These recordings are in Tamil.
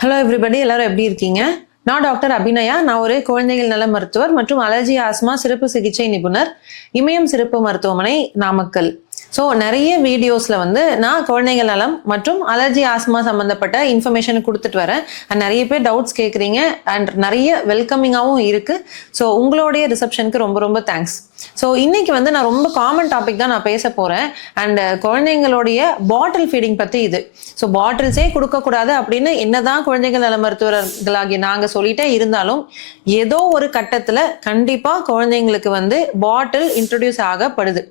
ஹலோ எவ்ரிபடி, எல்லாரும் எப்படி இருக்கீங்க? நான் டாக்டர் அபிநயா. நான் ஒரு குழந்தைகள் நல மருத்துவர் மற்றும் அலர்ஜி ஆஸ்மா சிறப்பு சிகிச்சை நிபுணர், இமயம் சிறப்பு மருத்துவமனை, நாமக்கல். ஸோ நிறைய வீடியோஸில் நான் குழந்தைகள் நலம் மற்றும் அலர்ஜி ஆஸ்மா சம்மந்தப்பட்ட இன்ஃபர்மேஷன் கொடுத்துட்டு வரேன். அண்ட் நிறைய பேர் டவுட்ஸ் கேட்குறீங்க அண்ட் நிறைய வெல்கமிங்காகவும் இருக்குது. ஸோ உங்களுடைய ரிசப்ஷனுக்கு ரொம்ப ரொம்ப தேங்க்ஸ். ஸோ இன்னைக்கு நான் ரொம்ப காமன் டாபிக் தான் நான் பேச போகிறேன். அண்ட் குழந்தைங்களுடைய பாட்டில் ஃபீடிங் பற்றி இது. ஸோ பாட்டில்ஸே கொடுக்கக்கூடாது அப்படின்னு என்னதான் குழந்தைகள் நல மருத்துவர்களாகி நாங்கள் சொல்லிட்டே இருந்தாலும் ஏதோ ஒரு கட்டத்தில் கண்டிப்பாக குழந்தைங்களுக்கு பாட்டில் இன்ட்ரடியூஸ் ஆகப்படுது.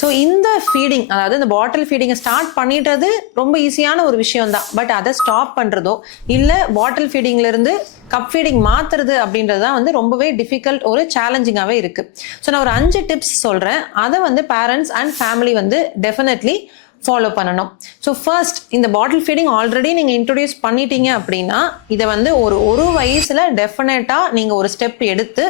ஸோ இந்த ஃபீடிங், அதாவது இந்த பாட்டில் ஃபீடிங்கை ஸ்டார்ட் பண்ணிடுறது ரொம்ப ஈஸியான ஒரு விஷயம் தான். பட் அதை ஸ்டாப் பண்ணுறதோ இல்லை பாட்டில் ஃபீடிங்லேருந்து கப் ஃபீடிங் மாற்றுறது அப்படின்றது தான் ரொம்பவே டிஃபிகல்ட், ஒரு சேலஞ்சிங்காகவே இருக்குது. ஸோ நான் ஒரு 5 டிப்ஸ் சொல்கிறேன். அதை parents and family definitely follow பண்ணணும். ஸோ ஃபர்ஸ்ட், இந்த பாட்டில் ஃபீடிங் ஆல்ரெடி நீங்கள் இன்ட்ரடியூஸ் பண்ணிட்டீங்க அப்படின்னா இதை ஒரு வயசில் டெஃபினட்டாக நீங்கள் ஒரு ஸ்டெப் எடுத்து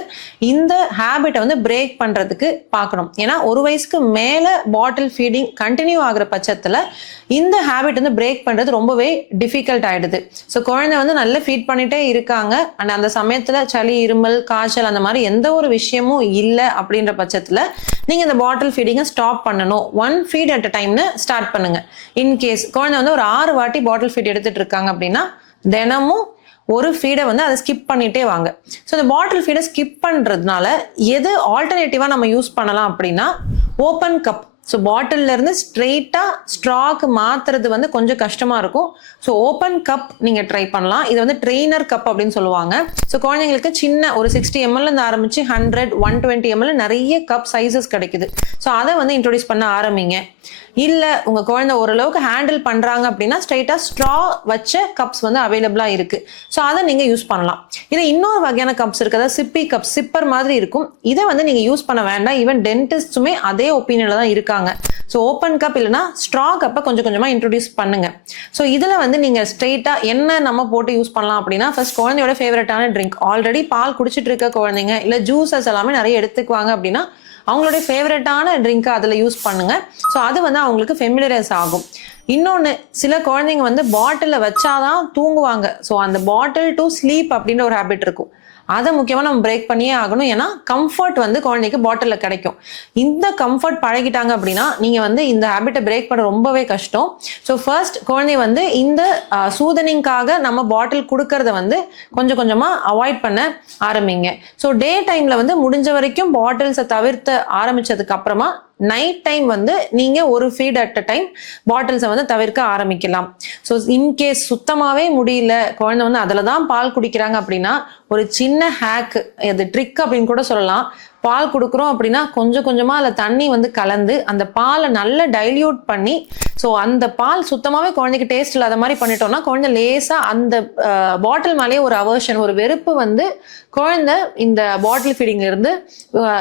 இந்த ஹேபிட்டை பிரேக் பண்ணுறதுக்கு பார்க்கணும். ஏன்னா ஒரு வயசுக்கு மேலே பாட்டில் ஃபீடிங் கண்டினியூ ஆகிற பட்சத்தில் இந்த ஹேபிட் பிரேக் பண்ணுறது ரொம்பவே டிஃபிகல்ட் ஆகிடுது. ஸோ குழந்தை நல்ல ஃபீட் பண்ணிகிட்டே இருக்காங்க அண்ட் அந்த சமயத்தில் சளி, இருமல், காய்ச்சல் அந்த மாதிரி எந்த ஒரு விஷயமும் இல்லை அப்படின்ற பட்சத்தில் நீங்கள் இந்த பாட்டில் ஃபீடிங்கை ஸ்டாப் பண்ணணும். 1 ஃபீட் அட் அ டைம்னு ஸ்டார்ட் பண்ணுங்க. இன்கேஸ் குழந்தை ஒரு 6 வாட்டி பாட்டில் ஃபீட் எடுத்துட்டு இருக்காங்க அப்படின்னா தினமும் ஒரு ஃபீடை அதை ஸ்கிப் பண்ணிட்டே வாங்க. ஸோ இந்த பாட்டில் ஃபீடை ஸ்கிப் பண்ணுறதுனால எது ஆல்டர்னேட்டிவாக நம்ம யூஸ் பண்ணலாம் அப்படின்னா ஓப்பன் கப். ஸோ பாட்டில்ல இருந்து ஸ்ட்ரெயிட்டாக ஸ்ட்ராக்கு மாற்றுறது கொஞ்சம் கஷ்டமாக இருக்கும். ஸோ ஓப்பன் கப் நீங்கள் ட்ரை பண்ணலாம். இது ட்ரெயினர் கப் அப்படின்னு சொல்லுவாங்க. ஸோ குழந்தைங்களுக்கு சின்ன ஒரு 60 ml ஆரம்பிச்சு 100, 120 ml நிறைய கப் சைஸஸ் கிடைக்குது. ஸோ அதை இன்ட்ரோடியூஸ் பண்ண ஆரம்பிங்க. இல்லை உங்கள் குழந்தை ஓரளவுக்கு ஹேண்டில் பண்ணுறாங்க அப்படின்னா ஸ்ட்ரெயிட்டாக ஸ்ட்ரா வச்ச கப்ஸ் அவைலபிளாக இருக்குது. ஸோ அதை நீங்கள் யூஸ் பண்ணலாம். இது இன்னொரு வகையான கப்ஸ் இருக்குது, அதாவது சிப்பி கப், சிப்பர் மாதிரி இருக்கும். இதை நீங்கள் யூஸ் பண்ண வேண்டாம். ஈவன் டென்டிஸ்ட்டுமே அதே ஒப்பீனியனில் தான் இருக்காங்க. ஸோ ஓப்பன் கப் இல்லைனா ஸ்ட்ரா கப்பை கொஞ்சம் கொஞ்சமாக இன்ட்ரடியூஸ் பண்ணுங்க. ஸோ இதில் நீங்கள் ஸ்ட்ரெயிட்டாக என்ன நம்ம போட்டு யூஸ் பண்ணலாம் அப்படின்னா, ஃபர்ஸ்ட் குழந்தையோட ஃபேவரட்டான ட்ரிங்க், ஆல்ரெடி பால் குடிச்சிட்டு இருக்க குழந்தைங்க இல்லை ஜூஸஸ் எல்லாமே நிறைய எடுத்துக்குவாங்க அப்படின்னா அவங்களுடைய ஃபேவரட்டான ட்ரிங்க்கை அதில் யூஸ் பண்ணுங்க. ஸோ அது அவங்களுக்கு ஃபெமிலியரைஸ் ஆகும். இன்னொன்று, சில குழந்தைங்க பாட்டிலில் வச்சாதான் தூங்குவாங்க. ஸோ அந்த பாட்டில் டு ஸ்லீப் அப்படின்ற ஒரு ஹேபிட் இருக்கும். அதை முக்கியமாக நம்ம பிரேக் பண்ணியே ஆகணும். ஏன்னா கம்ஃபர்ட் குழந்தைக்கு பாட்டிலில் கிடைக்கும். இந்த கம்ஃபர்ட் பழகிட்டாங்க அப்படின்னா நீங்கள் இந்த ஹேபிட்டை பிரேக் பண்ண ரொம்பவே கஷ்டம். ஸோ ஃபர்ஸ்ட் குழந்தை இந்த சூதனிங்காக நம்ம பாட்டில் கொடுக்கறத கொஞ்சம் கொஞ்சமாக அவாய்ட் பண்ண ஆரம்பிங்க. ஸோ டே டைமில் முடிஞ்ச வரைக்கும் பாட்டில்ஸை தவிர்த்து ஆரம்பித்ததுக்கு அப்புறமா நைட் டைம் நீங்கள் ஒரு ஃபீட் அட் அ டைம் பாட்டில்ஸை தவிர்க்க ஆரம்பிக்கலாம். ஸோ இன்கேஸ் சுத்தமாகவே முடியல, குழந்தை அதில் தான் பால் குடிக்கிறாங்க அப்படின்னா ஒரு சின்ன ஹேக், அது ட்ரிக் அப்படின்னு கூட சொல்லலாம். பால் கொடுக்குறோம் அப்படின்னா கொஞ்சம் கொஞ்சமாக அதில் தண்ணி கலந்து அந்த பாலை நல்லா டைல்யூட் பண்ணி, ஸோ அந்த பால் சுத்தமாகவே குழந்தைக்கு டேஸ்ட் இல்லாத மாதிரி பண்ணிட்டோம்னா குழந்தை லேசாக அந்த பாட்டில் மேலேயே ஒரு அவர்ஷன், ஒரு வெறுப்பு குழந்தை இந்த பாட்டில் ஃபீடிங்லேருந்து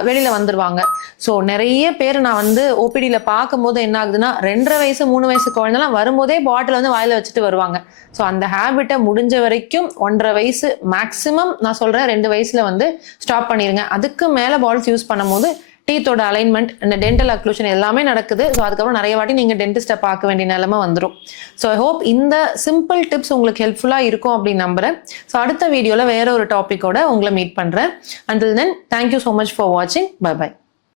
வெளியில் வந்துடுவாங்க. ஸோ நிறைய பேர் நான் ஓபிடியில் பார்க்கும்போது என்ன ஆகுதுன்னா 2.5 வயசு 3 வயசு குழந்தைலாம் வரும்போதே பாட்டில் வாயில் வச்சுட்டு வருவாங்க. ஸோ அந்த ஹேபிட்டை முடிஞ்ச வரைக்கும் 1.5 வயசு மேக்ஸிமம், நான் சொல்கிறேன் 2 வயசில் ஸ்டாப் பண்ணிடுங்க. அதுக்கு மேலே பாட்டில்ஸ் யூஸ் பண்ணும்போது டீத்தோட அலைன்மெண்ட், இந்த டென்டல் அக்ளூஷன் எல்லாமே நடக்குது. ஸோ அதுக்கப்புறம் நிறைய வாட்டி நீங்கள் டென்டிஸ்ட்டை பார்க்க வேண்டிய நிலைமை வந்துடும். ஸோ ஐ ஹோப் இந்த சிம்பிள் டிப்ஸ் உங்களுக்கு ஹெல்ப்ஃபுல்லாக இருக்கும் அப்படின்னு நம்புகிறேன். ஸோ அடுத்த வீடியோவில் வேற ஒரு டாப்பிக்கோட உங்களை மீட் பண்ணுறேன். Until then, thank you so much for வாட்சிங். Bye by.